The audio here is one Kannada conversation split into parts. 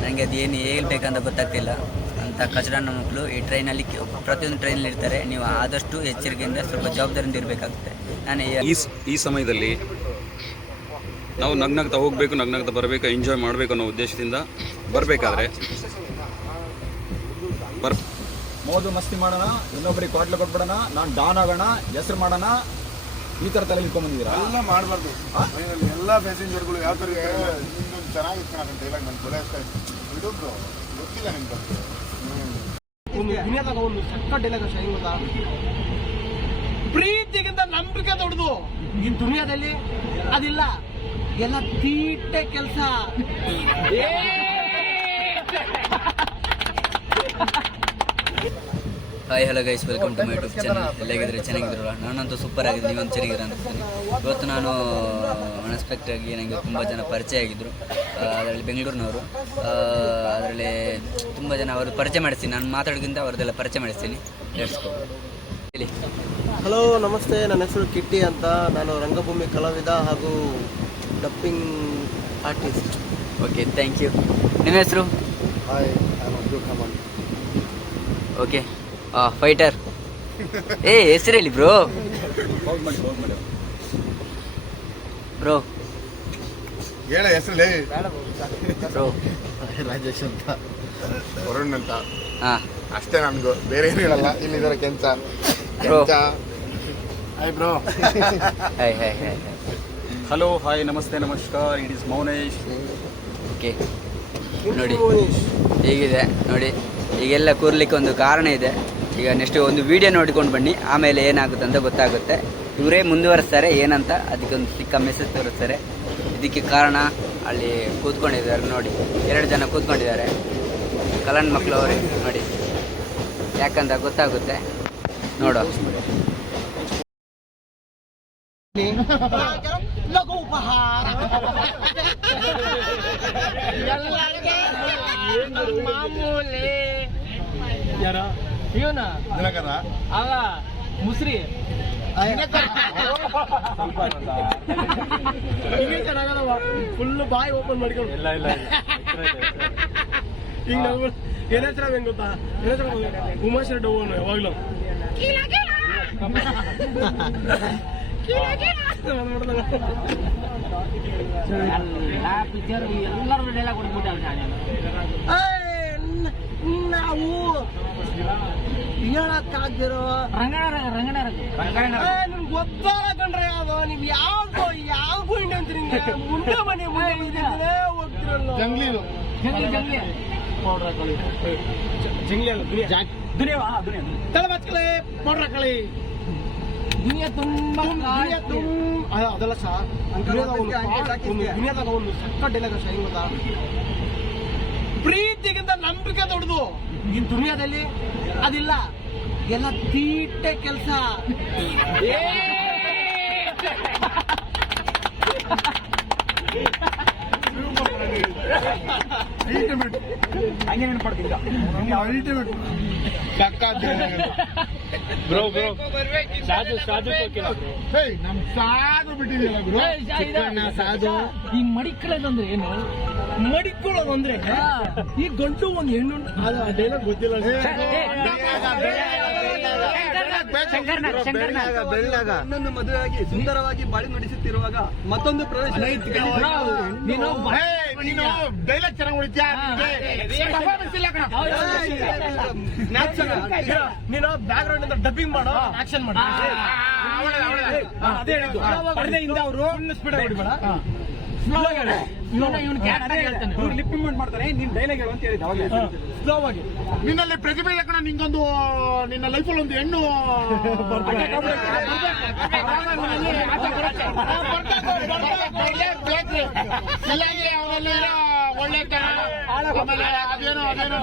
ನನಗೆ ಅದು ಏನು ಹೇಳ್ಬೇಕಂತ ಗೊತ್ತಾಗ್ತಿಲ್ಲ. ಅಂತ ಕಚಡನ ಮಕ್ಕಳು ಈ ಟ್ರೈನಲ್ಲಿ ಪ್ರತಿಯೊಂದು ಟ್ರೈನಲ್ಲಿ ಇರ್ತಾರೆ. ನೀವು ಆದಷ್ಟು ಎಚ್ಚರಿಕೆಯಿಂದ ಸ್ವಲ್ಪ ಜವಾಬ್ದಾರಿಯಿಂದ ಇರಬೇಕಾಗುತ್ತೆ. ನಾನು ಈ- ಈ ಸ್- ಈ ಸಮಯದಲ್ಲಿ ನಾವು ನಗ್ನಗ್ತಾ ಹೋಗಬೇಕು ನಗ್ನಗ್ತಾ ಬರಬೇಕು ಎಂಜಾಯ್ ಮಾಡಬೇಕು ಅನ್ನೋ ಉದ್ದೇಶದಿಂದ ಬರಬೇಕಾದ್ರೆ ಬರ್ ಮೋದು ಮಸ್ತಿ ಮಾಡೋಣ ಇನ್ನೊಬ್ಬರಿಗೆ ಕ್ವಾಟ್ಲ ಕೊಟ್ಬಿಡೋಣ ನಾನು ಡಾನ್ ಆಗೋಣ ಹೆಸರು ಮಾಡೋಣ ಈ ಥರ ತಲೆ ಇಟ್ಕೊಂಡ್ಬಂದಿದ್ದೀರಾ ಎಲ್ಲ ಮಾಡಬಾರ್ದು. ಎಲ್ಲ ಪ್ಯಾಸೆಂಜರ್ಗಳು ಯಾವ ಥರ ಚೆನ್ನಾಗಿತ್ತು ಗೊತ್ತಿಲ್ಲ ಒಂದು ಒಂದು ಪ್ರೀತಿಗಿಂತ ನಂಬಿಕೆ ದೊಡ್ಡದು ಈ ದುನಿಯಾದಲ್ಲಿ ಅದಿಲ್ಲ ಎಲ್ಲ ತೀಟೆ ಕೆಲಸ hi hello guys welcome to my YouTube channel ಎಲ್ಲಾಗಿದ್ರೆ ಚೆನ್ನಾಗಿದ್ರಲ್ಲ ನಾನಂತೂ ಸೂಪರ್ ಆಗಿದೆ ನೀವಂತೂ ಚೆನ್ನಾಗಿರ ಅಂತಿದ್ದೀನಿ ಇವತ್ತು ನಾನು ಅನ್ಎಕ್ಸ್ಪೆಕ್ಟ್ ಆಗಿ ನನಗೆ ತುಂಬ ಜನ ಪರಿಚಯ ಆಗಿದ್ದರು ಅದರಲ್ಲಿ ಬೆಂಗಳೂರಿನವರು. ಅದರಲ್ಲಿ ತುಂಬ ಜನ ಅವರು ಪರಿಚಯ ಮಾಡಿಸ್ತೀನಿ. ನಾನು ಮಾತಾಡೋದ್ರಿಂದ ಅವ್ರದ್ದೆಲ್ಲ ಪರಿಚಯ ಮಾಡಿಸ್ತೀನಿ. ಹೇಳ್ಸ್ಕೊ ಹೇಳಿ. ಹಲೋ ನಮಸ್ತೆ. ನನ್ನ ಹೆಸರು ಕಿಟ್ಟಿ ಅಂತ. ನಾನು ರಂಗಭೂಮಿ ಕಲಾವಿದ ಹಾಗೂ dubbing artist. Okay thank you ನಿಮ್ಮ ಹೆಸರು? ಹಾಯ್ ನಾನು ಓಕೆ ಫೈಟರ್ ಏ ಹೆಸರು ಹೇಳಿ ಬ್ರೋ? ಬ್ರೋ. ಹೇಳ ಹೆಸರಲ್ಲಿ. ಬ್ರೋ. ರಾಜೇಶ್ ಅಂತ. ವರುಣ್ ಅಂತ. ಹಾಂ. ಅಷ್ಟೇ ನನಗೂ. ಬೇರೆ ಏನು ಹೇಳಲ್ಲ. ಇಲ್ಲಿದ್ದಾರೆ Kencha. Kencha. Hi bro. Hi hi hi hello hi ನಮಸ್ತೆ ನಮಸ್ಕಾರ. ಇಟ್ ಇಸ್ ಮೌನೇಶ್ ಓಕೆ ನೋಡಿ. ಹೀಗಿದೆ? ನೋಡಿ. ಈಗೆಲ್ಲ ಕೂರ್ಲಿಕ್ಕೆ ಒಂದು ಕಾರಣ ಇದೆ. ಈಗ ನೆಕ್ಸ್ಟ್ ಒಂದು ವಿಡಿಯೋ ನೋಡಿಕೊಂಡು ಬನ್ನಿ. ಆಮೇಲೆ ಏನಾಗುತ್ತೆ ಅಂತ ಗೊತ್ತಾಗುತ್ತೆ. ಇವರೇ ಮುಂದುವರೆಸ್ತಾರೆ ಏನಂತ ಅದಕ್ಕೆ ಒಂದು ಸಿಕ್ಕ ಮೆಸೇಜ್ ತೋರಿಸ್ತಾರೆ. ಇದಕ್ಕೆ ಕಾರಣ ಅಲ್ಲಿ ಕೂತ್ಕೊಂಡಿದ್ದಾರೆ ನೋಡಿ. ಎರಡು ಜನ ಕೂತ್ಕೊಂಡಿದ್ದಾರೆ. ಕಲನ್ ಮಕ್ಕಳು ಅವರೇ ನೋಡಿ. ಯಾಕಂತ ಗೊತ್ತಾಗುತ್ತೆ. ನೋಡೋ. ಮಾಮೂಲಿ. ಯಾರ? ಇವನ? ದಿನಕರ. ಅಲ್ಲ ಮುಸ್ರಿ. ಫುಲ್ ಬಾಯಿ ಓಪನ್ ಮಾಡ್ಕೊಂಡು. ಇಲ್ಲ ಇಲ್ಲ ಈಗ ನಾವು ಏನ್ ಹೆಸರು ಹೆಂಗ್ ಗೊತ್ತಾ? ಏನ್ ಉಮೇಶ್ ರೆಡ್ಡಿ ಡೋವನ್ ಯಾವಾಗ್ಲೂ. ನಾವು ಹೇಳಕ್ಕಾಗಿರೋ ನಿಮ್ಗೆ ಗೊತ್ತಾಗ ಕಂಡ್ರೆ ಅದು. ನೀವು ಯಾವ್ದು ಯಾವ ಪಾಯಿಂಟ್ ಅಂತ ನಿಮ್ಗೆ ಮುಂದೆ ಮನೆ ಮುಂದೆ ಮುಂದೆ ಹೋಗ್ತಿರಲ್ಲ. ಜಂಗ್ಲಿದು. ಜಂಗ್ಲಿ ಅಲ್ಲ ದುನಿಯಾ. ದುನಿಯಾ ದುನಿಯಾ. ತಲೆ ಬಚ್ಕಲೆ ಪೌಡ್ರ್ ಹಾಕಳಿ ದುನಿಯಾ ತುಂಬಾ ದುನಿಯಾ ತುಂಬ. ಅದಲ್ಲ ಸಾ ದುನಿಯಾದಾಗ ಒಂದು ದುನಿಯಾದಾಗ ಒಂದು ಸಕ್ಕ ಡೈಲಾಗ್ ಅಷ್ಟೇ ಗೊತ್ತಾ? ಪ್ರೀತಿಗಿಂತ ನಂಬಿಕೆ ದೊಡ್ಡದು. ಈ ದುನಿಯಾದಲ್ಲಿ ಅದಿಲ್ಲ. ಎಲ್ಲ ತೀಟೆ ಕೆಲಸ. ಅಲ್ಟಿಮೇಟ್ ಬ್ರೋ ಬ್ರೋ ಸಾಧು ಸಾಧು ಹೇಯ್ ನಮ್ ಸಾಧು ಬ್ರೋ ಚಿಕ್ಕಣ್ಣ ಸಾಧು. ಈ ಮಡಿಕೊಳ್ಳೋದಂದ್ರೆ ಏನು? ಮಡಿಕೊಳ್ಳೋದಂದ್ರೆ ಈ ಗಂಟು ಒಂದು ಹೆಣ್ಣು ಡೈಲಾಗ್ ಗೊತ್ತಿಲ್ಲ ಮದುವೆ ಮದುವೆಯಾಗಿ ಸುಂದರವಾಗಿ ಬಾಳಿ ನುಡಿಸುತ್ತಿರುವಾಗ ಮತ್ತೊಂದು ಪ್ರವೇಶ ನೀನು ನೀನು ಡೈಲಾಗ್ ಚೆನ್ನಾಗಿ ಹೊಡಿತ್ಯಾ ಪರ್ಫಾರ್ಮೆನ್ಸ್ ಇಲ್ಲ ಕಣ ನೀನು ಬ್ಯಾಕ್ ಗ್ರೌಂಡ್ ಇಂದ ಡಬ್ಬಿಂಗ್ ಮಾಡೋ ಆಕ್ಷನ್ ಮಾಡು ಅದೇ ಹೇಳಿದ್ದು ಅವರು ಸ್ಪೀಡ್ ಹೊಡಿಬೇಡ ಸ್ಲೋ ಲಿಪ್ ಮೂವ್ಮೆಂಟ್ ಮಾಡ್ತಾರೆ ನೀನ್ ಡೈಲಾಗ್ ಹೇಳು ಅಂತ ಹೇಳಿದ ಸ್ಲೋ ಆಗಿ ನಿನ್ನಲ್ಲಿ ಪ್ರತಿಭೆ ಇಲ್ಲ ಕಣ ನಿಂಗೊಂದು ನಿನ್ನ ಲೈಫಲ್ಲಿ ಒಂದು ಹೆಣ್ಣು ಇಲ್ಲಾಂದ್ರೆ ಅವನಲ್ಲಿ ಒಳ್ಳೆ ತರ ಆಮೇಲೆ ಅದೇನೋ ಅದೇನೋ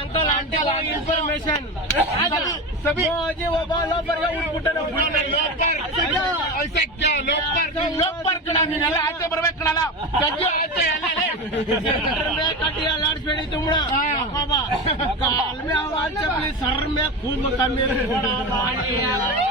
ಅಂಕಲ್ ಆಂಟಿ ಇನ್ಫಾರ್ಮೇಶನ್ ಸಬಿ ಒಬ್ಬ ಲೋಪರ್ಗೆ ಹುಟ್ಬಿಟ್ಟೆ ಲೋಪರ್ ಕಣ ನೀನೆಲ್ಲ ಆಚೆ ಬರ್ಬೇಕು ಕಣಲ್ಲ ಸಜ್ಜು ಆಚೆ ಎಲ್ಲೇ ಕಟ್ಟಿ ಅಲ್ಲಾಡಿಸ್ಬೇಡಿ ತುಂಬ काल में आवाज चपली सर में खूब कमी ಅದನ್ನೇ ಹೇಳ್ಬೇಕು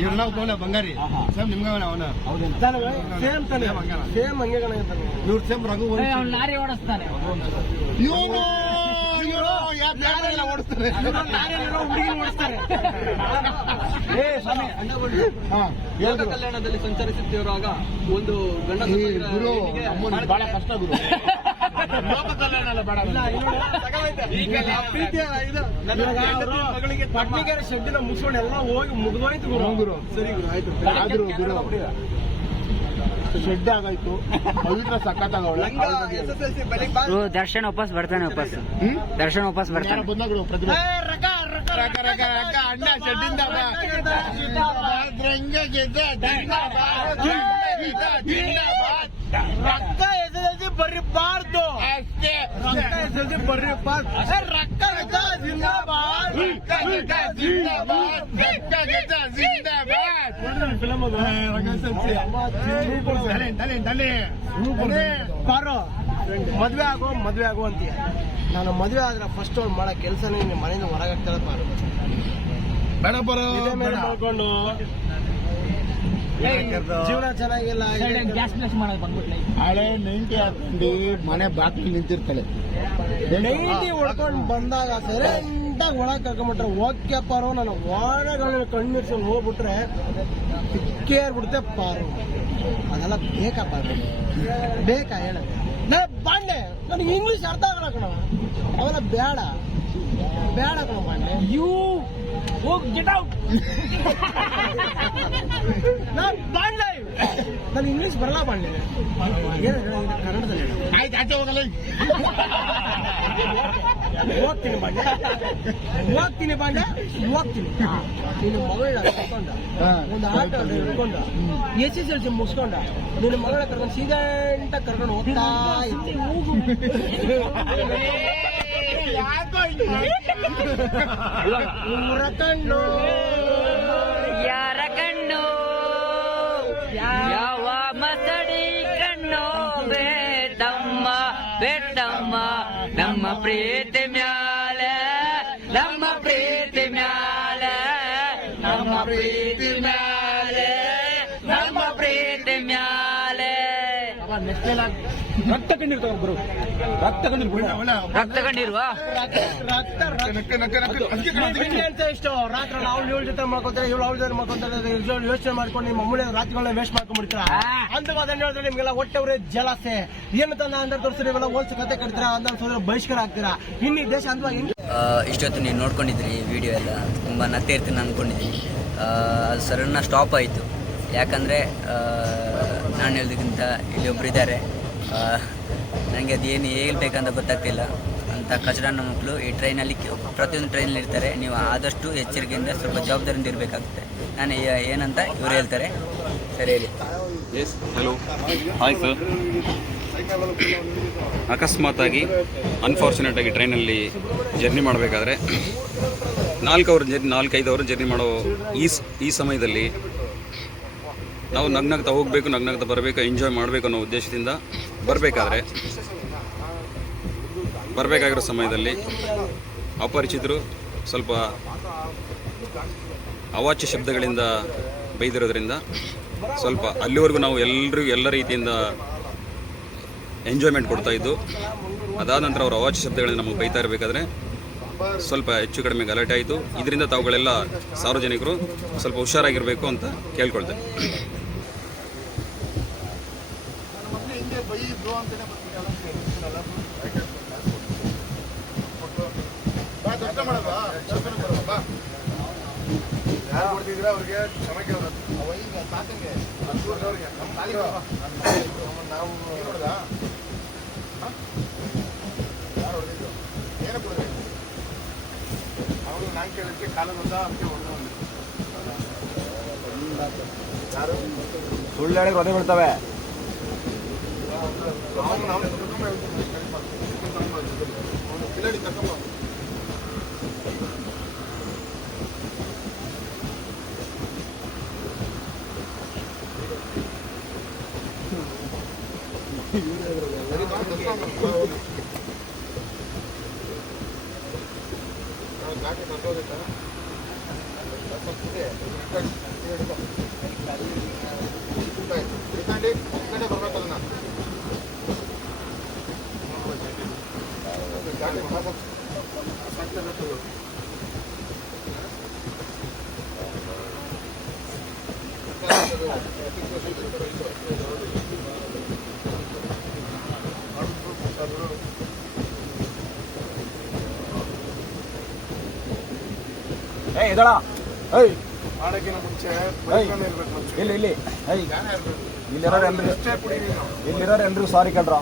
ಇವ್ರನ್ನ ಬಂಗಾರಿ. ಸೇಮ್ ನಿಮ್ಗೆ ಅವನ ಸೇಮ್ ತಾನೆ. ಸೇಮ್ ಹಂಗೆ ಕಾಣುತ್ತೆ ಇವ್ರ ಸೇಮ್ ರಘು ಲಾರಿ ಓಡಿಸ್ತಾನೆ. ಇವನು ಇವನು ಯಾರೆಲ್ಲ ಓಡಿಸ್ತಾರೆ ಹುಡುಗಿ ಓಡಿಸ್ತಾರೆ ಏ ಸ್ವಾಮಿ ಹಾ ಹೇಳ್ರು. ಕಲ್ಯಾಣದಲ್ಲಿ ಸಂಚರಿಸುತ್ತಿರುವಾಗ ಒಂದು ಗಂಡ ಗುರು ಬಹಳ ಕಷ್ಟ ಗುರು. ಪಟ್ನಿಗೆರೆ ಶೆಡ್ಡಿನ ಮುಗಿಸ್ಕೊಂಡು ಎಲ್ಲ ಹೋಗಿ ಮುಗಿದೋಯ್ತು ಗುರು. ಗುರು. ಸರಿ ಗುರು ಆಯ್ತು. ಆದ್ರೂ ಗುರು. ಶೆಡ್ ಆಗಾಯ್ತು. ಪವಿತ್ರ ಸಖತ್ ದರ್ಶನ್ ವಾಪಸ್ ಬರ್ತಾನೆ ವಾಪಸ್. ದರ್ಶನ್ ವಾಪಸ್ ಬರ್ತಾನೆ. ಬಂದಾಗಳು ಪ್ರತಿಭೆ? ರಕ, ರಕ, ರಕ, ಅಣ್ಣ ಶೆಡ್ಡಿಂದ ಬಾ. ರಂಗ ಗೆದ್ದ, ಜಿಂದಾಬಾದ್. ಜಿಂದಾಬಾದ್. ರೊಕ್ಕ ಎಸೆದಿ ಬರಿಬಾರ್ದು ಅಷ್ಟೇ ರೊಕ್ಕ ಎಸೆದಿ ಬರಿಬಾರ್ದು ರೊಕ್ಕ ಜಿಂದಾಬಾದ್ ಜಿಂದಾಬಾದ್. ಜಿಂದಾಬಾದ್. ಫಿಲಮ್. ಬಾರೋ ಮದ್ವೆ ಆಗೋ ಮದ್ವೆ ಆಗೋ ಅಂತೀಯ ನಾನು ಮದ್ವೆ ಆದ್ರೆ ಫಸ್ಟ್ ಅವ್ರು ಮಾಡೋ ಕೆಲಸನೇ ನಿಮ್ಮ ಮನೆಯಿಂದ ಹೊರಗಾಗ್ತಾರ ಪಾರು ಬೇಡ ಬರೋ ಮಾಡ್ಕೊಂಡು ಜೀವನ ಚೆನ್ನಾಗಿಲ್ಲ ಗ್ಯಾಸ್ ಪ್ಲಸ್ ಮಾಡೋದು ಬಂದ್ಬಿಟ್ಲೆ. ಹಳೆ ನೈಂಟಿ ಹಾಕೊಂಡು ಮನೆ ಬಾಕಿ ನಿಂತಿರ್ತಾಳೆ. ನೈಂಟಿ ಹೊಡ್ಕೊಂಡು ಬಂದಾಗ ಸೈಲೆಂಟಾಗಿ ಒಳಗೆ ಕರ್ಕೊಂಬಿಟ್ರೆ ಓಕೆ ಪಾರು ನಾನು ಒಳಗಡೆ ಕಣ್ಣಿರ್ಸ್ ಹೋಗ್ಬಿಟ್ರೆ ಬಿಡುತ್ತೆ ಪಾರು ಅದೆಲ್ಲ ಬೇಕಾ ಪಾರು ಬೇಕಾ ಹೇಳ. ನಾನು ಬಾಂಡೆ ನನಗೆ ಇಂಗ್ಲೀಷ್ ಅರ್ಥ ಆಗಲ್ಲ ಕಣ. ಅವೆಲ್ಲ ಬೇಡ. ಬೇಡ ಯು ಹೋಗ್ ಗೆಟ್ ಔಟ್ ನಾ ಬಾಂಡೆ ನಾನು ಇಂಗ್ಲಿಷ್ ಬರಲ್ಲ ಬಾಂಡೆ ಏನು ಕನ್ನಡದಲ್ಲಿ. ಆಯ್ತು ಆಚೆ ಹೋಗಲ್ಲ. ಹೋಗ್ತೀನಿ ಬಾಂಡೆ ಹೋಗ್ತೀನಿ ಬಾಂಡೆ ಹೋಗ್ತೀನಿ. ನಿನ್ನ ಮಗಳನ್ನ ಕರ್ಕೊಂಡ. ಒಂದು ಆಟೋ ಹಿಡ್ಕೊಂಡ ಎಸ್ ಎಸ್ ಎಲ್ ಸಿ ಮುಗಿಸ್ಕೊಂಡ. ನಿನ್ನ ಮಗಳ ಕರ್ಕೊಂಡು ಸೀದಾ ಕರ್ಕೊಂಡು ಹೋಗ್ತಾ ಇದ್ದೆ. ಊರ ಕಣ್ಣು ಯಾರ ಕಣ್ಣು? ಯಾವ ಮಸಡಿ ಕಣ್ಣು? ಬೇಟಮ್ಮ ಬೇಟಮ್ಮ ನಮ್ಮ ಪ್ರೀತಿ ಮ್ಯಾಲ ನಮ್ಮ ಪ್ರೀತಿ ಮ್ಯಾಲ ನಮ್ಮ ಪ್ರೀತಿ ಮ್ಯಾಲ ನಮ್ಮ ಪ್ರೀತಿ ಮ್ಯಾಲ. ರಕ್ತ ಕಣ್ಣೀರು ತಗೊಬ್ರು ರಕ್ತ ಕಣ್ಣೀರು ರಕ್ತ ಕಣ್ಣೀರು ರಕ್ತ ಹೆಂಗೆ ಅಂತ ಇಷ್ಟು ರಾತ್ರಿ ನಾವು ಜೊತೆ ಮಾಡ್ಕೊತಾರೆ ಇವಳು ಅವಳ ಜೊತೆ ಮಾಡ್ಕೊತಾರೆ ಯೋಚನೆ ಮಾಡ್ಕೊಂಡು ನಿಮ್ಮ ಅಮ್ಮನ ರಾತ್ರಿಗಳನ್ನ ವೇಸ್ಟ್ ಮಾಡ್ಕೊಂಡ್ಬಿಡ್ತೀರಾ? ಅಂತ ಅದನ್ನ ಹೇಳಿದ್ರೆ ನಿಮ್ಗೆಲ್ಲ ಹೊಟ್ಟೆವ್ರೆ ಜಲಾಸೆ. ಏನು ತನ್ನ ಅಂದ್ರೆ ತೋರಿಸ್ರಿ ನೀವೆಲ್ಲ ಹೋಲ್ಸಿ ಕತೆ ಕಟ್ತೀರಾ? ಅಂತ ಬಹಿಷ್ಕಾರ ಆಗ್ತೀರಾ? ಇನ್ನು ದೇಶ ಅಂತ ಇಷ್ಟೊತ್ತು ನೀವು ನೋಡ್ಕೊಂಡಿದ್ರಿ ಈ ವಿಡಿಯೋ ಎಲ್ಲ ತುಂಬಾ ನತ್ತೆ ಇರ್ತೀನಿ ಅಂದ್ಕೊಂಡಿದ್ದೀನಿ ಅದು ಸಡನ್ನ ಸ್ಟಾಪ್ ಆಯಿತು. ಯಾಕಂದರೆ ನಾನು ಹೇಳೋದಕ್ಕಿಂತ ಇಲ್ಲಿ ಒಬ್ರು ಇದ್ದಾರೆ ನನಗೆ ಅದು ಏನು ಹೇಳ್ಬೇಕಂತ ಗೊತ್ತಾಗ್ತಿಲ್ಲ. ಅಂತ ಕಚಡ ಮಕ್ಕಳು ಈ ಟ್ರೈನಲ್ಲಿ ಪ್ರತಿಯೊಂದು ಟ್ರೈನಲ್ಲಿ ಇರ್ತಾರೆ. ನೀವು ಆದಷ್ಟು ಎಚ್ಚರಿಕೆಯಿಂದ ಸ್ವಲ್ಪ ಜವಾಬ್ದಾರಿಯಿಂದ ಇರಬೇಕಾಗುತ್ತೆ. ನಾನು ಏನಂತ ಇವರು ಹೇಳ್ತಾರೆ. ಸರಿ, ಹೇಳಿ. ಎಸ್ ಹಲೋ ಹಾಯ್ ಸರ್ ಅಕಸ್ಮಾತಾಗಿ ಅನ್ಫಾರ್ಚುನೇಟ್ ಆಗಿ ಟ್ರೈನಲ್ಲಿ ಜರ್ನಿ ಮಾಡಬೇಕಾದ್ರೆ ನಾಲ್ಕು ಅವರ್ ಜರ್ನಿ ನಾಲ್ಕೈದು ಅವರ್ ಜರ್ನಿ ಮಾಡೋ ಈ ಈ ಸಮಯದಲ್ಲಿ ನಾವು ನಗ್ನಗ್ತಾ ಹೋಗಬೇಕು, ನಗ್ನಗ್ತಾ ಬರಬೇಕು ಎಂಜಾಯ್ ಮಾಡಬೇಕು ಅನ್ನೋ ಉದ್ದೇಶದಿಂದ ಬರಬೇಕಾದ್ರೆ, ಬರಬೇಕಾಗಿರೋ ಸಮಯದಲ್ಲಿ ಅಪರಿಚಿತರು ಸ್ವಲ್ಪ ಅವಾಚ್ಯ ಶಬ್ದಗಳಿಂದ ಬೈದಿರೋದ್ರಿಂದ ಸ್ವಲ್ಪ ಅಲ್ಲಿವರೆಗೂ ನಾವು ಎಲ್ಲರೂ ಎಲ್ಲ ರೀತಿಯಿಂದ ಎಂಜಾಯ್ಮೆಂಟ್ ಕೊಡ್ತಾ ಇದ್ದು, ಅದಾದ ನಂತರ ಅವರು ಅವಾಚ್ಯ ಶಬ್ದಗಳಿಂದ ನಮಗೆ ಬೈತಾ ಇರಬೇಕಾದ್ರೆ ಸ್ವಲ್ಪ ಹೆಚ್ಚು ಕಡಿಮೆ ಗಲಾಟೆ ಆಯಿತು. ಇದರಿಂದ ತಾವುಗಳೆಲ್ಲ ಸಾರ್ವಜನಿಕರು ಸ್ವಲ್ಪ ಹುಷಾರಾಗಿರಬೇಕು ಅಂತ ಕೇಳ್ಕೊಳ್ತೇನೆ. ಹಿಂಗೆ ಬೈದ್ರು ಅಂತಾನೆ ಬಾ, ದರ್ಶನ ಮಾಡಲ್ವಾ? ದರ್ಶನ ಬರುವ ಬಾ. ಯಾರು ಕೊಡ್ತಿದ್ರ ಅವ್ರಿಗೆ? ಕ್ಷಮೆ ಕೇಳೋದು ಅವ ಈಗ ತಾತಂಗೆ. ಅವ್ರಿಗೆ. ನಮ್ಮ ತಾಲಿಗೆ ನಾವು ನೋಡ್ದಾ ಯಾರು ಹೊಡೆದಿದ್ದು? ಏನು ಕೊಡಬೇಕು ಅವನು ನಾನು ಕೇಳಕ್ಕೆ ಕಾಲ ಬಂದ ಅದಕ್ಕೆ ಹೊಡೆದ ಯಾರು? ಸುಳ್ಳು ಹೇಳಿ ರೊದೆ ಬೀಳ್ತವೆ ಅವ್ನು ನಾವು ತಗೊಂಬ ಹೇಳ್ತೀನಿ ಕಿಲಾಡಿ ತಗೊಂಬ ಘಾಟಿ ಬಂದೋದೈತಾ ಇಟ್ಕೊಂಡು ಇಟ್ಕೊಂಡೆ ಬರ್ಬೇಕು ಅದನ್ನ ಘಾಟಿ ಬರ್ಬೇಕು. ಏಯ್ ಇದಳ ಏಯ್ ಮಾಡೋಕ್ಕಿಂತ ಮುಂಚೆ ಪರಿಶ್ರಮ ಇರ್ಬೇಕು ಮುಂಚೆ ಇಲ್ಲಿ ಇಲ್ಲಿ ಏಯ್ ಜ್ಞಾನ ಇರ್ಬೇಕು ಇಲ್ಲಿರೋರು ಎಲ್ರು ಎಷ್ಟೇ ಪುಡಿ ನೀನು ಇಲ್ಲಿರೋರು ಎಲ್ರು ಸಾರಿ ಕೇಳ್ರ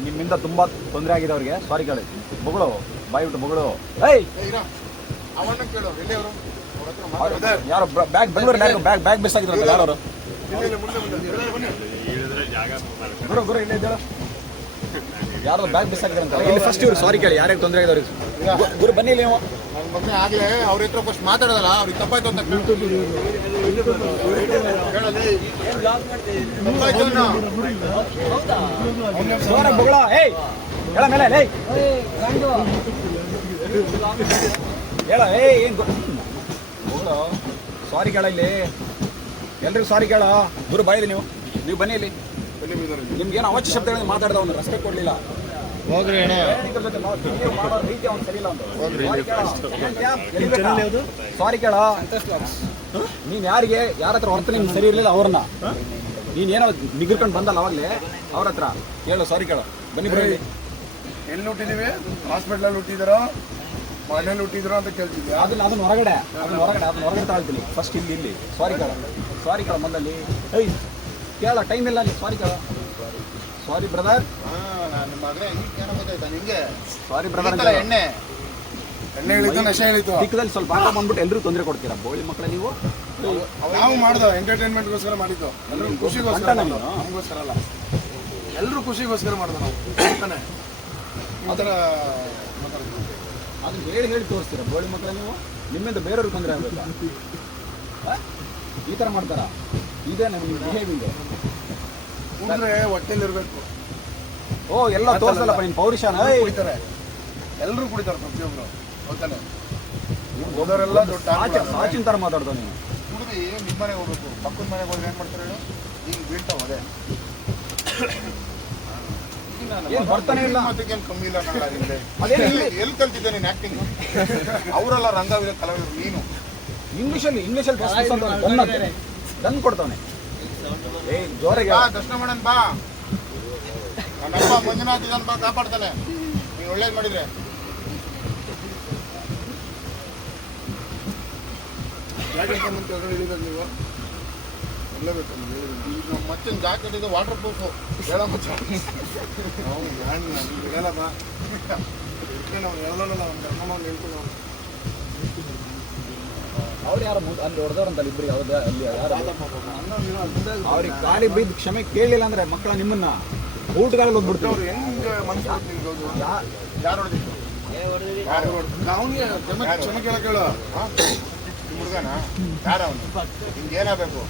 ನಿಮ್ಮಿಂದ ತುಂಬಾ ತೊಂದರೆ ಆಗಿದೆ ಅವ್ರಿಗೆ ಸಾರಿ ಕೇಳಿ ಬೊಗಳು ಬಾಯ್ಬಿಟ್ಟು ಬಿಟ್ಟು ಬೊಗಳು ಏಯ್. ಯಾರು bag Bengaluru bag bag miss ಆಗಿದ್ರು ಯಾರು ಅವರು ಗುರು ಗುರು ಇಲ್ಲೇ ಇದ್ದಾರ? ಯಾರು ಬ್ಯಾಗ್ ಮಿಸ್ ಆಗಿದ್ರು ಅಂತ ಇಲ್ಲಿ ಫಸ್ಟ್ ಇವ್ರು ಸಾರಿ ಕೇಳಿ ಯಾರ್ಯಾರು ತೊಂದರೆ ಆಗಿದೆ ಅವ್ರಿಗೆ ಗುರು ಬನ್ನಿ ಇಲ್ಲಿ ನೀವು. ನನ್ನ ಬಗ್ಗೆ ಆಗ್ಲೇ ಅವ್ರ ಹತ್ರ ಫಸ್ಟ್ ಮಾತಾಡೋದಲ್ಲ ಅವ್ರಿಗೆ ತಪ್ಪಾಯ್ತು ಅಂತ. ಹೇಳಲ್ಲಿ. ಹೇಳ ಮೇಲೆ ಲೇ. ಹೇಳ ಏಯ್ ಏನ್ ಬೊಗಳು ಸಾರಿ ಕೇಳ ಇಲ್ಲಿ. ಎಲ್ರಿಗೂ ಸಾರಿ ಕೇಳ. ಗುರು ಬಾಯಿಲಿ ನೀವು. ನೀವು ಬನ್ನಿ ಇಲ್ಲಿ. ನಿಮ್ಗೇನು ಅವಶ್ಯ ನಿಮ್ಗೆ ಏನು ಅವಾಚ್ಯ ಶಬ್ದಗಳನ್ನು ಮಾತಾಡ್ದ ಅವನು ರೆಸ್ಪೆಕ್ಟ್ ಕೊಡ್ಲಿಲ್ಲ ಸರಿ ಕೇಳ. ನೀನ್ ಯಾರಿಗೆ ಯಾರ ಹತ್ರ ಹೊರತು ನಿಮ್ಗೆ ಸರಿ ಇರಲಿಲ್ಲ ಅವ್ರನ್ನ? ನೀನ್ ಏನೋ ನಿಗಿರ್ಕೊಂಡು ಬಂದಲ್ಲ ಅವಾಗ್ಲೇ? ಅವ್ರ ಹತ್ರ. ಕೇಳು ಸಾರಿ ಕೇಳು. ಬನ್ನಿ ಬನ್ನಿ ಎಲ್ಲಿ ಹುಟ್ಟಿದೀವಿ ಹಾಸ್ಪಿಟ್ಲಲ್ಲಿ ಹುಟ್ಟಿದಾರೋ ಮನೇಲಿ ಹುಟ್ಟಿದ್ರು ಅಂತ ಕೇಳ್ತಿದ್ವಿ ಅದನ್ನ ಅದನ್ನ ಹೊರಗಡೆ ಅದನ್ನ ಹೊರಗಡೆ ಅದನ್ನ ಹೊರಗಡೆ ತಾಳ್ತೀನಿ. ಫಸ್ಟ್ ಇಲ್ಲಿ ಇಲ್ಲಿ. ಸಾರಿ ಕೇಳ ಸಾರಿ ಕೇಳ ಮನೆಯಲ್ಲಿ ಏಯ್ ಕೇಳ ಟೈಮ್ ಇಲ್ಲ ಅಲ್ಲಿ. ಸಾರಿ ಕಳ ಸಾರಿ ಬ್ರದರ್ ಹಾ ನಾನು ಮಗನೇ ಏನೋ ಗೊತ್ತಾಯ್ತಾ ನಿಮಗೆ? ಸಾರಿ ಬ್ರದರ್ ಎಣ್ಣೆ. ಎಣ್ಣೆ ಇಳಿತು ನಶೆ ಇಳಿತು ಚಿಕ್ಕದಲ್ಲಿ ಸ್ವಲ್ಪ ಆಟ ಬಂದ್ಬಿಟ್ಟು ಎಲ್ಲರೂ ತೊಂದರೆ ಕೊಡ್ತೀರಾ? ಬೋಳಿ ಮಕ್ಕಳ ನೀವು? ನಾವು ಮಾಡ್ದು? ಎಂಟರ್ಟೈನ್ಮೆಂಟ್ಗೋಸ್ಕರ ಮಾಡಿದ್ದು. ಎಲ್ಲರೂ ಖುಷಿಗೋಸ್ಕರ. ನಮಗೋಸ್ಕರ ಅಲ್ಲ. ಎಲ್ಲರೂ ಖುಷಿಗೋಸ್ಕರ ಮಾಡಿದ್ದು ನಾವು. ಈ ಥರ ಮಾತಾಡ್ತೀವಿ ಅದನ್ನ ಹೇಳಿ ಹೇಳಿ ತೋರಿಸ್ತೀರ? ಬೋಳಿ ಮಕ್ಕಳ ನೀವು? ನಿಮ್ಮಿಂದ ಬೇರೆಯವ್ರಿಗೆ ತೊಂದರೆ ಆಗಬೇಕು ಆ? ಈ ಥರ ಮಾಡ್ತಾರಾ? ಇದೇ ನಮ್ಮ ಬಿಹೇವಿಂಗ್ ಹೊಟ್ಟೆಲಿ ಇರಬೇಕು ಓ ಎಲ್ಲ ತೋರಿಸಲ್ಲಪ್ಪ ನಿಮ್ಮ ಪೌರುಷನ? ಕುಡಿತಾರೆ. ಎಲ್ಲರೂ ಕುಡಿತಾರೆ ಪ್ರತಿಯೊಬ್ರು. ಗೊತ್ತಾನೆ? ಹೋದವರೆಲ್ಲ ದೊಡ್ಡ ಸಾಚ- ಸಾಚಿನ ಥರ ಮಾತಾಡ್ದ ನೀನು ಕುಡಿದು ನಿಮ್ಮ ಮನೆಗೆ ಹೋಗ್ಬೇಕು? ಪಕ್ಕದ ಮನೆಗೆ ಹೋದ್ರೆ ಏನು ಮಾಡ್ತಾರೆ ಹೇಳು? ಹಿಂಗೆ ಬೀಳ್ತಾವ ಅದೇ. ಏನ್ ಬರ್ತಾನೆ ಇಲ್ಲ. ಏನು ಕಮ್ಮಿ ಇಲ್ಲ ಅದೇನು? ಎಲ್ಲಿ ಕಲ್ತಿದ್ದೆ ನೀನು ಆಕ್ಟಿಂಗ್ ಅವರೆಲ್ಲ ರಂಗವೀರ ಕಲಾವಿದರು ನೀನು. ಇಂಗ್ಲೀಷಲ್ಲಿ ಇಂಗ್ಲೀಷಲ್ಲಿ ಡನ್ ಕೊಡ್ತಾನೆ. ಏಯ್ ಜೋರಾಗಿ ದರ್ಶನ ಮಾಡನ್ ಬಾ. ನನ್ನಪ್ಪ ಮಂಜುನಾಥ್ ಇದನ್ ಬಾ ಕಾಪಾಡ್ತಾನೆ. ನೀನು ಒಳ್ಳೇದು ಮಾಡಿದ್ರೆ. ನೀವು. ಇರಲೇಬೇಕು ಈಗ ನಮ್ಮ ಮಚ್ಚಿನ ಜಾಕೆಟ್ ಇದು ವಾಟರ್ ಪ್ರೂಫು ಹೇಳ ಮಚ್ಚ ನಾವು ಹೇಳಲ್ಲ ಬಾ. ಇರ್ತೀನಿ ಅವ್ನು ಹೇಳೋಲ್ಲ ಅವ್ನು ಕರ್ಕೊಂಡು ಅವ್ನು ಅವ್ರು ಯಾರು ಮುಂದೆ ಅಲ್ಲಿ ಹೊಡೆದವ್ರಂತಲ್ಲ ಇಬ್ಬರಿಗೆ ಹೌದಾ ಅಲ್ಲಿ ಯಾರು ಅವ್ರಿಗೆ ಕಾಲಿ ಬಿದ್ದು ಕ್ಷಮೆ ಕೇಳಿಲ್ಲ ಅಂದ್ರೆ ಮಕ್ಕಳ ನಿಮ್ಮನ್ನ ಊಟಗಾಲಲ್ಲಿ ಹೋಗ್ಬಿಡ್ತೀವಿ ಅವ್ರು ಹೆಂಗೆ ಮನ್ಸು ಯಾರು ಹೊಡೆದಿತ್ತು ಅವನಿಗೆ ಕ್ಷಮೆ ಕೇಳ ಕೇಳು. ಹುಡುಗನ? ಯಾರ ಅವನು? ಹಿಂಗೇನಾಗಬೇಕು ಏನಾಗಬೇಕು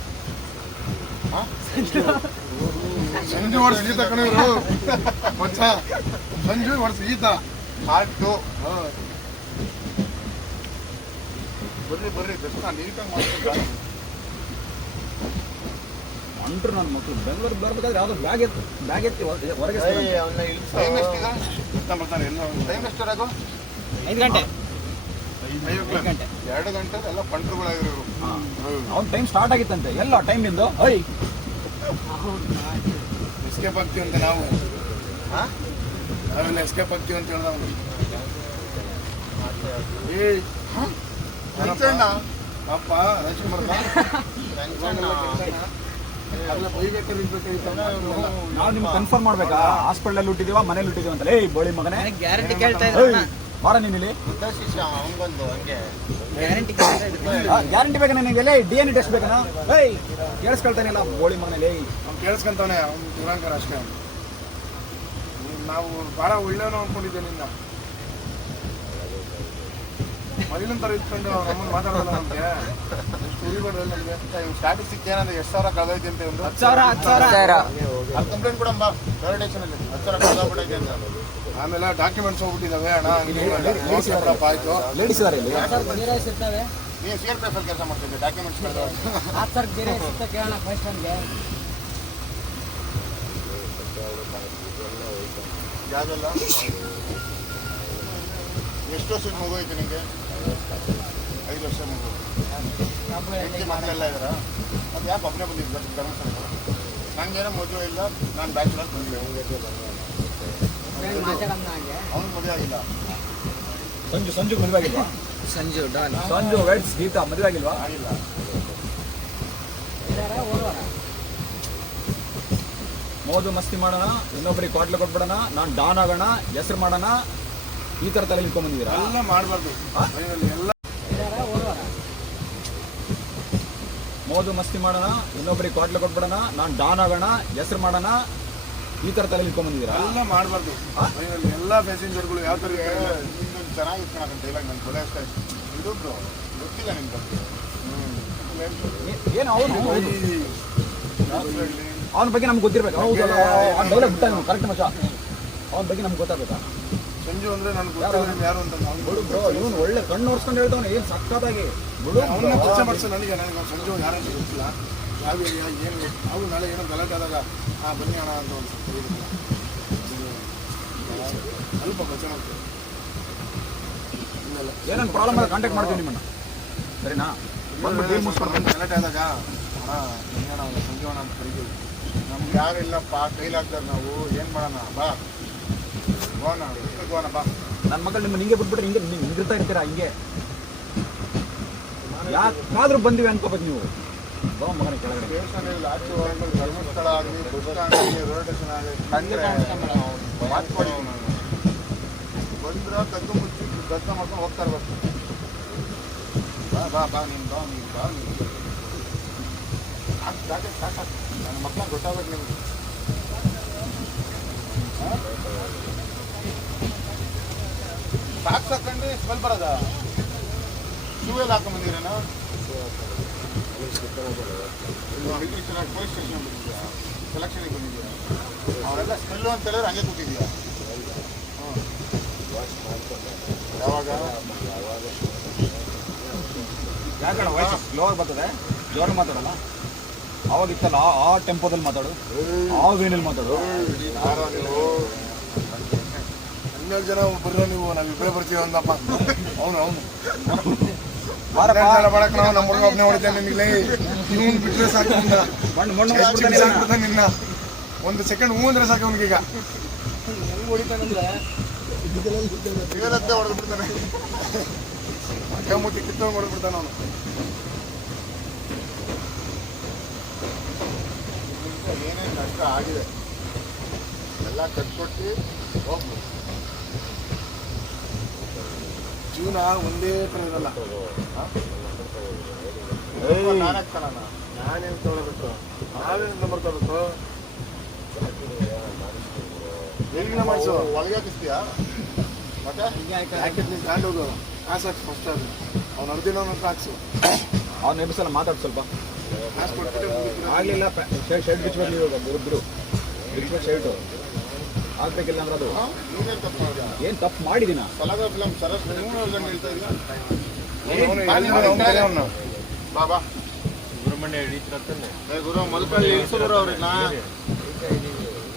ಸಂಜು ವರ್ಷ ಈತ ಕಣವರು ಮಚ್ಚ. ಸಂಜು ವರ್ಷ ಈತ. ಹಾಟು ಬರ್ರಿ ಬರ್ರಿ. ದರ್ಶನ ನೀಟಾಗಿ ಮಾಡ್ತೀನಿ ಅಂಟ್ರು ನನ್ನ ಮಕ್ಕಳು ಬೆಂಗಳೂರಿಗೆ ಬರ್ಬೇಕಾದ್ರೆ ಯಾವ್ದೋ ಬ್ಯಾಗ್ ಎತ್ತು ಬ್ಯಾಗ್ ಎತ್ತಿ ಹೊರ- ಹೊರಗೆ ಟೈಮ್ ಎಷ್ಟು ಬರ್ತಾನೆ. ಎಲ್ಲ ಟೈಮ್ ಎಷ್ಟು ಐದು ಗಂಟೆ. ಗಂಟೆ. ಎರಡು ಗಂಟೆ ಎಲ್ಲ ಪಂಟ್ರುಗಳಾಗಿರೋರು ಅವ್ನ ಟೈಮ್ ಸ್ಟಾರ್ಟ್ ಆಗಿತ್ತಂತೆ. ಎಲ್ಲ ಟೈಮ್ ಇಂದು? ಐ ಎಸ್ಕೇಪ್ ಆಗ್ತೀವಿ ಅಂತ ನಾವು. ನಾವೆಲ್ಲ ಎಸ್ಕೇಪ್ ಆಗ್ತೀವಿ ಅಂತ ಹೇಳ್ದ ಅಪ್ಪ ರಾಜ್ಕುಮಾರ್. ನಾವು ನಿಮ್ಗೆ ಕನ್ಫರ್ಮ್ ಮಾಡ್ಬೇಕಾ? ಹಾಸ್ಪಿಟಲ್ ಹುಟ್ಟಿದೀವ ಮನೇಲಿ ಹುಟ್ಟಿದೀವ ಅಂತ ಏ ಬೋಳಿ ಮಗನೇ. ಗ್ಯಾರಂಟಿ ಕೇಳ್ತಾ ಇದ್ರಣ್ಣ. ಬಾರ ನೀನು ಇಲ್ಲಿ ಅವನಿಗೊಂದು ಹಂಗೆ ಗ್ಯಾರಂಟಿ ಬೇಕಾ ನಿನಗೆ? ಎಲೆ ಡಿ ಎನ್ ಟೆಸ್ಟ್ ಬೇಕನ? ಏಯ್ ಕೇಳಿಸ್ಕೊಳ್ತಾನಿಲ್ಲ ಬೋಳಿ ಮಗನಲ್ಲಿ. ಕೇಳಿಸ್ಕೊಂತಾನೆ. ಅವ್ನು ದುರಾಂಕರ ಅಷ್ಟೇ. ಅವ್ನು. ನೀನ್ ನಾವು ಭಾಳ ಒಳ್ಳೆಯವನು ಅಂದ್ಕೊಂಡಿದ್ದೆ ನಿನ್ನ. ಮೊದಲಿನ ತರ ಇಟ್ಕೊಂಡು ಅವ್ರ ಅಮ್ಮನ ಮಾತಾಡೋಲ್ಲ ನಮಗೆ? ಉರಿಬಾರ್ದು ನಮಗೆ. ಸ್ಟಾಟಿಸ್ಟಿಕ್ ಏನಂದ್ರೆ ಎಷ್ಟು ಸಾವಿರ ಕಳೆದೈತೆ ಅಂತ ಒಂದು ಹತ್ತು ಸಾವಿರ ಹತ್ತು ಸಾವಿರ. ಕಂಪ್ಲೇಂಟ್ ಕೊಡಮ್ಮ. ವ್ಯಾಲಿಡೇಷನಲ್ಲಿ ಹತ್ತು ಸಾವಿರ ಕಳೆದೋಗ್ಬಿಟ್ಟೈತೆ ಅಂತ. ಆಮೇಲೆ ಡಾಕ್ಯುಮೆಂಟ್ಸ್ ಹೋಗ್ಬಿಟ್ಟಿದ್ದಾವೆ ಅಣ್ಣ ಹಂಗೆ ಆಯಿತು. ಲೇಡೀಸ್ ಇದಾರೆ ಇಲ್ಲಿ? ನೀವು ಸಿ ಆರ್ ಪಿ ಎಫ್ ಅಲ್ಲಿ ಕೆಲಸ ಮಾಡ್ತಿದ್ದೆ ಡಾಕ್ಯುಮೆಂಟ್ಸ್ ಕಳೆದ ಯಾವುದಲ್ಲ? ಎಷ್ಟು ವರ್ಷಕ್ಕೆ ಮುಗೋಯ್ತು ನಿಮಗೆ ಐದು ವರ್ಷ ಮಗು ಹೆಂಡತಿ ಮಕ್ಕಳೆಲ್ಲ ಇದ್ದಾರಾ ಮತ್ತೆ ಯಾಕೆ ಒಬ್ಬನೇ ಬಂದಿದ್ದ? ನಂಗೆ ನನಗೇನೋ ಮದುವೆ ಇಲ್ಲ ನಾನು ಬ್ಯಾಚುಲರ್ ಬಂದಿದ್ದೆ ಅವ್ನು ಮದುವೆ ಆಗಿಲ್ಲ. ಸಂಜು ಸಂಜು ಮದುವೆ ಆಗಿಲ್ವಾ? ಸಂಜು ಡಾನ್. ಸಂಜು ವೆಡ್ಸ್ ಗೀತಾ ಮದುವೆ ಆಗಿಲ್ವಾ? ಆಗಿಲ್ಲ ಮೋದು ಮಸ್ತಿ ಮಾಡೋಣ ಇನ್ನೊಬ್ಬರಿಗೆ ಕ್ವಾಟ್ಲೆ ಕೊಟ್ಬಿಡೋಣ ನಾನು ಡಾನ್ ಆಗೋಣ ಹೆಸರು ಮಾಡೋಣ ಈ ಥರ ತಲೆ ಇಟ್ಕೊಂಡ್ಬಂದಿದ್ದೀರಾ ಎಲ್ಲ ಮಾಡಬಾರ್ದು. ಎಲ್ಲ ಮೋದು ಮಸ್ತಿ ಮಾಡೋಣ ಇನ್ನೊಬ್ಬರಿಗೆ ಕ್ವಾಟ್ಲೆ ಕೊಟ್ಬಿಡೋಣ ನಾನು ಡಾನ್ ಆಗೋಣ ಹೆಸರು ಮಾಡೋಣ ಈ ತರ ತಲೆ ಇಟ್ಕೊಂಡ್ಬಂದಿದ್ದೀರಾ ಎಲ್ಲ ಮಾಡ್ಬಾರ್ದು. ಎಲ್ಲ ಪ್ಯಾಸೆಂಜರ್ಗಳು ಯಾವ ತರ ಚೆನ್ನಾಗಿ ನಿಮ್ದೊಂದು ಚೆನ್ನಾಗಿತ್ತು ಕಣ ಡೈಲಾಗ್ ನಂಗೆ ಕೊಲೆ ಅಷ್ಟೇ. ಇದು ಬ್ರೋ ಗೊತ್ತಿಲ್ಲ ನಿಮ್ಗೆ ಏನು ಅವನು ಅವನ ಬಗ್ಗೆ ನಮ್ಗೆ ಗೊತ್ತಿರ್ಬೇಕು. ಹೌದು. ಡೈಲಾಗ್ ಬಿಟ್ಟ ಕರೆಕ್ಟ್ ಮಚ್ಚ ಅವನ ಬಗ್ಗೆ ನಮ್ಗೆ ಗೊತ್ತಾಗಬೇಕಾ? ಸಂಜು ಅಂದ್ರೆ ನನಗೆ ಗೊತ್ತಿಲ್ಲ ಯಾರು ಅಂತ ಅವ್ನು ಬಿಡು ಬ್ರೋ ಇವನು ಒಳ್ಳೆ ಕಣ್ಣು ನೋಡ್ಸ್ಕೊಂಡು ಹೇಳ್ತಾವನೆ ಏನು ಸಕ್ಕತ್ತಾಗಿ ಬಿಡು ಅವನ್ನ ಪರಿಚಯ ಮಾಡಿಸ ನನಗೆ ನನಗೆ ಅವ್ನು ಸಂಜು ಯಾರಂತ ಗೊತ್ತಿಲ್ಲ. ಯಾವ ಏನು ಏನು ಅವು ನಾಳೆ ಏನೋ ಗಲಾಟೆ ಆದಾಗ ಹಾಂ ಬನ್ನಿ ಅಣ್ಣ ಅಂತ ಒಂದು ಸ್ವಲ್ಪ ಮಾಡ್ತೀನಿ ಇನ್ನೆಲ್ಲ ಏನೇನು ಪ್ರಾಬ್ಲಮ್ ಆದ್ರೆ ಕಾಂಟ್ಯಾಕ್ಟ್ ಮಾಡ್ತೀವಿ ನಿಮ್ಮನ್ನ. ಸರಿನಾ? ಗಲಾಟೆ ಆದಾಗ ಅಣ್ಣ ಬನ್ನಿ ಅಣ್ಣ ಅಣ್ಣ ಅಂತ ಕರಿತೀವಿ. ನಮ್ಗೆ ಯಾರು ಇಲ್ಲಪ್ಪ ಕೈಲಾಗ್ತಾರೆ ನಾವು ಏನು ಮಾಡೋಣ? ಬಾ. ಗೋಣ ಹೋಗೋಣ ಬಾ. ನನ್ನ ಮಗಳು ನಿಮ್ಮ ಹಿಂಗೆ ಬಿಟ್ಬಿಟ್ರೆ ಹಿಂಗೆ ನೀವು ಹಿಂಗಿರ್ತಾ ಇರ್ತೀರಾ? ಹಿಂಗೆ? ಯಾಕಾದ್ರೂ ಬಂದಿವಿ ಅನ್ಕೋಬೇಕು ನೀವು. ದೇವಸ್ಥಾನದಲ್ಲಿ ಆಚೆ ಹೋಗ್ಬೇಕು ಧರ್ಮಸ್ಥಳ ಆಗಲಿ ಬಸ್ ಆಗಲಿ ರೋಡ್ ಸ್ಟೇಷನ್ ಆಗಲಿ ಕಂಡ್ರೆ ಮಾತು ಕೊಡಿ ಬಂದ್ರೆ ಕದ್ದು ಮುಚ್ಚಿ ದರ್ಶನ ಮಾಡ್ಕೊಂಡು ಹೋಗ್ತಾ ಇರ್ಬೇಕು ಬಾ ಬಾ ಬಾ ನೀನು ಬಾ ನೀನು ಬಾ ನೀನು ಸಾಕು ಸಾಕು ನನ್ನ ಗೊತ್ತಾಗ್ಬೇಕು ನಿಮ್ಗೆ ಸಾಕು ಸಾಕಂಡು ಸ್ಮೆಲ್ ಬರೋದ? ಶೂ ಎಲ್ಲ ಹಾಕೊಂಬಂದಿರೇನಾ ಪೊಲೀಸ್ ಸ್ಟೇಷನ್ ಸೆಲೆಕ್ಷನ್ಗೆ ಬಂದಿದ್ಯಾ ಅವರೆಲ್ಲ ಸ್ಮೆಲ್ಲು ಅಂತ ಹೇಳಿದ್ರೆ ಹಂಗೆ ಕೂತಿದ್ಯಾ ಯಾವಾಗ ಯಾಕಣ ವಾಯ್ಸ್ ಸ್ಲೋ ಆಗಿ ಬರ್ತದೆ ಜೋರಾಗಿ ಮಾತಾಡಲ್ಲ ಅವಾಗ ಇತ್ತಲ್ಲ ಆ- ಟೆಂಪೋದಲ್ಲಿ ಮಾತಾಡು ಆ ವೇನಲ್ಲಿ ಮಾತಾಡು ಹನ್ನೆರಡು ಜನ ಒಬ್ಬರ ನೀವು ನಾವಿಬ್ಬರೇ ಬರ್ತೀವಿ ಅಂದಪ್ಪ ಅವನು ಅವನು. ಮಾಡಕ್ ನಾವು ನಮ್ಮ ಹುಡುಗ ಒಬ್ಬನೇ ಹೊಡಿತಾನೆ ನಿನಗೆ. ಇವನು ಬಿಟ್ಟರೆ ಸಾಕು ನಿನ್ನ. ಮಣ್ಣು ಮಣ್ಣು ಹೆಚ್ಚು ನಿನ್ನ. ಒಂದು ಸೆಕೆಂಡ್ ಹೂ ಅಂದ್ರೆ ಸಾಕು ಅವನಿಗೀಗ. ಸಿಗಲತ್ತೆ ಹೊಡೆದು ಬಿಡ್ತಾನೆ ಅಕ್ಕ ಮುಟ್ಟಿ ಕಿತ್ತೋಗಿ ಹೊಡೆದು ಬಿಡ್ತಾನೆ ಅವನು ಏನೇನು ಕಷ್ಟ ಆಗಿದೆ? ಎಲ್ಲ ಕಟ್ಕೊಟ್ಟು ಹೋಗ್ಬೋದು ಜೀವನ ಒಂದೇ ಥರ ಇರಲ್ಲ. ನಾನೇನು ತೊಗೊಳ್ಬೇಕು? ನಾವೇನು ನಂಬರ್ ತಗೋಬೇಕು ಎಲ್ಲಿನ ಮಾಡಿಸು? ಒಳಗೆ ಹಾಕಿಸ್ತೀಯಾ? ಮತ್ತೆ? ಯಾಕೆ ನೀನು ಕಾಂಡೋದು ಕಾಸು ಹಾಕಿ ಫಸ್ಟ್ ಅದು. ಅವ್ನು ಅರ್ದಿನ ಹಾಕ್ಸು. ಅವ್ನು ಮಾತಾಡು ಸ್ವಲ್ಪ. ಕಾಸು ಕೊಟ್ಬಿಟ್ಟೆ ಆಗಲಿಲ್ಲ ಶರ್ಟ್ ಬಿಚ್ಚು ಇವಾಗ ಇಬ್ರು ಬಿಚ್ಬೇಕು ಶರ್ಟು. ಆಗ್ಬೇಕಿಲ್ಲ ಅಂದ್ರೆ ಅದು. ತಪ್ಪು ಮಾಡಿದ್ಯಾ ಏನು ತಪ್ಪು ಮಾಡಿದಿನ ಸಲಗ ಫಿಲಂ ಸರಸ್ ಜನ ಹೇಳ್ತಾ ಬಾ ಬಾ. ಏ ಗುರು ಮಲ್ಕಳ್ಳಿ ಇಳಿಸು ಗುರು ಅವ್ರನ್ನ.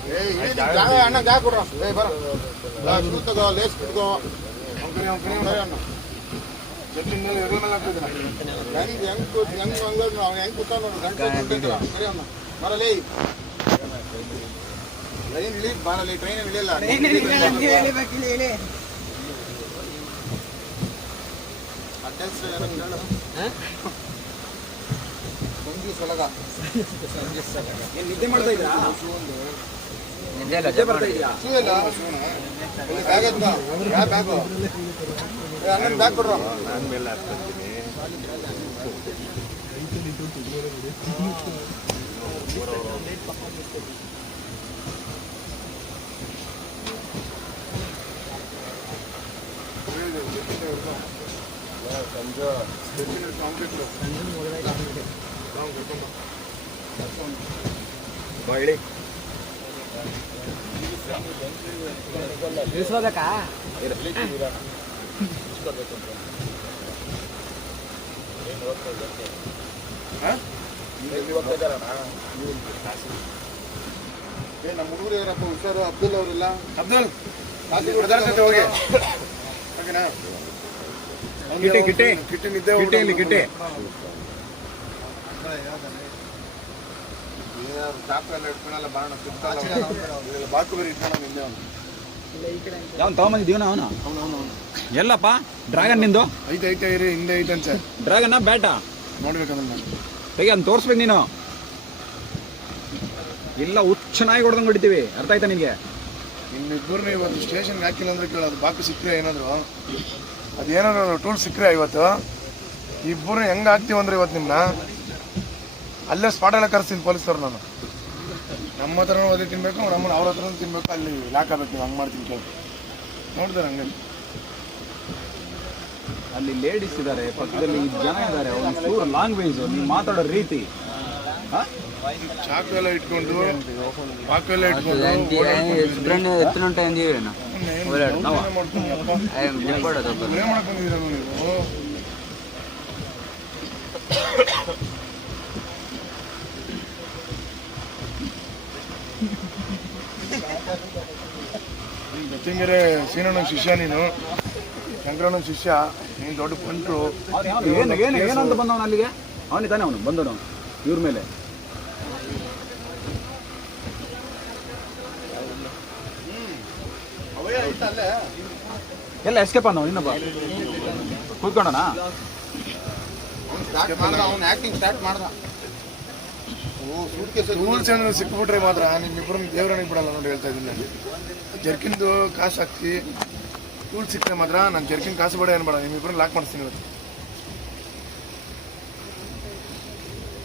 ಏ ಇಳಿದು ಜಾಗ ಅಣ್ಣ ಜಾಗ ಕೊಡ್ರ ಏ ಬರ. ಬಾ, ಶೂ ತಗೋ ಲೇಸ್ ಕಿತ್ಕೋ ಅಣ್ಣ. ಹೆಂಗ್ ಹೆಂಗ್ ಕೂತ್- ಹೆಂಗ್ ಹಂಗೋದ್ ಅವ್ನು ಹೆಂಗ್ ಕೂತಾನ ನೋಡು, ಗಂಟು ಕೂತಿದ್ದಾನ. ಕರಿ ಅವ್ನ. ಬರಲೇ. ಟ್ರೈನ್ ಇಳಿ ಬಾರಲ್ಲಿ ಟ್ರೈನ್ ಇಳಿಯಲ್ಲ? ಅಡ್ರೆಸ್ ಸಂಜೆ ಕೇಳು. ಏನು ನಿದ್ದೆ ಮಾಡ್ತಾ ಇದ್ದೀರಾ? ನಿದ್ದೆ ಇಲ್ಲ ನಿದ್ದೆ ಬರ್ತಾ ಇದೆಯಾ ಶೂ ಎಲ್ಲ ಶೂನ ಬ್ಯಾಗ್ ಯಾವ ಬ್ಯಾಗು ಕೊಡ್ರು. ಏ ನಮ್ಮ ಹುಡುಗರು ಯಾರಪ್ಪ ಹುಷಾರು? ಅಬ್ದುಲ್ ಅವರಿಲ್ಲ ಅಬ್ದುಲ್! ಹೋಗಿ. ಓಕೆನಾ ಗಿಟ್ಟೆ ಗಿಟ್ಟೆ ಕಿಟ್ಟಿ ಇಲ್ಲಿ ಗಿಟ್ಟೆ ಅವನು. ಎಲ್ಲಪ್ಪ? ಡ್ರ್ಯಾಗನ್ ನಿಂದು? ಐತೆ ಐತೆ ಇರಿ ಹಿಂದೆ ಐತಂತೆ ಡ್ರ್ಯಾಗನ್ನ ಬ್ಯಾಟ? ನೋಡ್ಬೇಕಂದ್ರೆ ನಾನು. ಹೇಗೆ ಅಂತ ತೋರಿಸ್ಬೇಕು ನೀನು. ಇಲ್ಲ ಹುಚ್ಚನಾಗಿ ಹೊಡೆದಂಗೆ ಹೊಡಿತೀವಿ. ಅರ್ಥ ಆಯ್ತಾ ನಿನಗೆ? ಇನ್ನಿಬ್ಬರು ಇವತ್ತು ಸ್ಟೇಷನ್ಗೆ ಹಾಕಿಲ್ಲ ಅಂದ್ರೆ ಕೇಳೋದು ಬಾಕಿ ಬಾಕು ಸಿಕ್ಕರೆ ಏನಾದ್ರು? ಅದೇನಾದ್ರು ಟೂಲ್ ಸಿಕ್ಕರೆ ಇವತ್ತು ಇಬ್ಬರು ಹೆಂಗೆ ಹಾಕ್ತೀವಿ ಅಂದ್ರೆ ಇವತ್ತು ನಿಮ್ಮನ್ನ ಅಲ್ಲೇ ಸ್ಪಾಟೆಲ್ಲ ಕರೆಸ್ತೀನಿ ಪೊಲೀಸರು ನಾನು ನಮ್ಮ ಹತ್ರ ಅದೇ ತಿನ್ಬೇಕು ನಮ್ಮನ್ನ ಅವ್ರ ಹತ್ರ ತಿನ್ಬೇಕು ಅಲ್ಲಿ ಲಾಕ್ ಆಗ್ಬೇಕು ನೀವು ಹಂಗೆ ಮಾಡ್ತೀನಿ ಕೇಳಿ ನೋಡಿದ್ರೆ ಹಂಗೆ ಅಲ್ಲಿ ಲೇಡೀಸ್ ಇದ್ದಾರೆ ಪಕ್ಕದಲ್ಲಿ ಜನ ಇದ್ದಾರೆ ಒಂದು ಚೂರು ಲ್ಯಾಂಗ್ವೇಜ್ ನೀವು ಮಾತಾಡೋ ರೀತಿ ಹಾ? ಚಾಕು ಎಲ್ಲ ಇಟ್ಕೊಂಡು ಪಾಕು ಎಲ್ಲ ಇಟ್ಕೊಂಡು ಬೆತ್ತಂಗೆರೆ ಸೀನಣ್ಣ ಶಿಷ್ಯ ನೀನು ಶಂಕರಣ್ಣ ಶಿಷ್ಯ ನೀನು ದೊಡ್ಡ ಯಾವ್ನು? ಏನು ಏನು ಏನಂತ ಬಂದವನು ಅಲ್ಲಿಗೆ? ಅವನಿದ್ದಾನೆ ತಾನೇ ಅವನು ಬಂದವನು ಇವ್ರ ಮೇಲೆ ಅವೇ ಐತಲ್ಲೇ ಎಲ್ಲ ಎಸ್ಕೇಪ್ ಅನ್ನೋ ಇನ್ನೊಬ್ಬ. ಕೂತ್ಕೊಂಡನ ಅವ್ನು ಆಕ್ಟಿಂಗ್ ಸ್ಟಾರ್ಟ್ ಮಾಡ್ದ. ಓ ಸೂಟ್ ಕೇಸ್ ರೂಲ್ಸ್ ಏನಾದ್ರು ಸಿಕ್ಬಿಟ್ರೆ ಮಾತ್ರ ನಿಮ್ಮಿಬ್ಬರನ್ನ ದೇವರನಿಗೆ ಬಿಡಲ್ಲ ನೋಡಿ ಹೇಳ್ತಾ ಇದ್ದೀನಿ ನಾನು. ಜರ್ಕಿನ್ದು ಕಾಸು ಹಾಕ್ತಿ ರೂಲ್ ಸಿಕ್ಕರೆ ಮಾತ್ರ ನಾನು ಜರ್ಕಿನ್ ಕಾಸು ಬೇಡ ಏನು ಬೇಡ ನಿಮ್ಮಿಬ್ಬರನ್ನ ಲಾಕ್ ಮಾಡಿಸ್ತೀನಿ ಇವತ್ತು.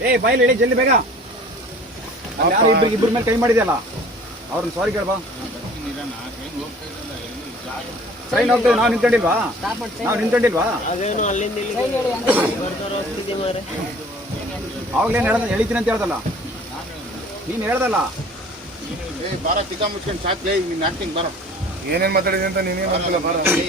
ಏ ಬಾಯ್ಲಿ ಹೇಳಿ ಜಲ್ದಿ ಬೇಗ. ಇಬ್ಬರು ಯಾರು ಇಬ್ರು ಇಬ್ಬರ ಮೇಲೆ ಕೈ ಮಾಡಿದೆಯಲ್ಲ? ಅವ್ರನ್ನ ಸಾರಿ ಕೇಳ್ಬಾ. ಟ್ರೈನ್ ಹೋಗ್ತೇವೆ ನಾವು ನಿಂತ್ಕೊಂಡಿಲ್ವಾ? ನಾವು ನಿಂತ್ಕೊಂಡಿಲ್ವಾ? ಅವಾಗಲೇನು ಹೇಳ ಎಳಿತೀನಿ ಅಂತ ಹೇಳ್ದಲ್ಲ? ನೀನು ಹೇಳ್ದಲ್ಲ? ಏ ಬಾರ ತಿಕ್ಕ ಮುಚ್ಕೊಂಡು ಸಾಕ್ಲೇ ನಿನ್ನ ಆಕ್ಟಿಂಗ್ ಬರೋ. ಏನೇನು ಮಾತಾಡಿದೆ ಅಂತ ನೀನೇನು ಮಾತಾಡಲ್ಲ ಬಾರ. ಹೇಳಿ.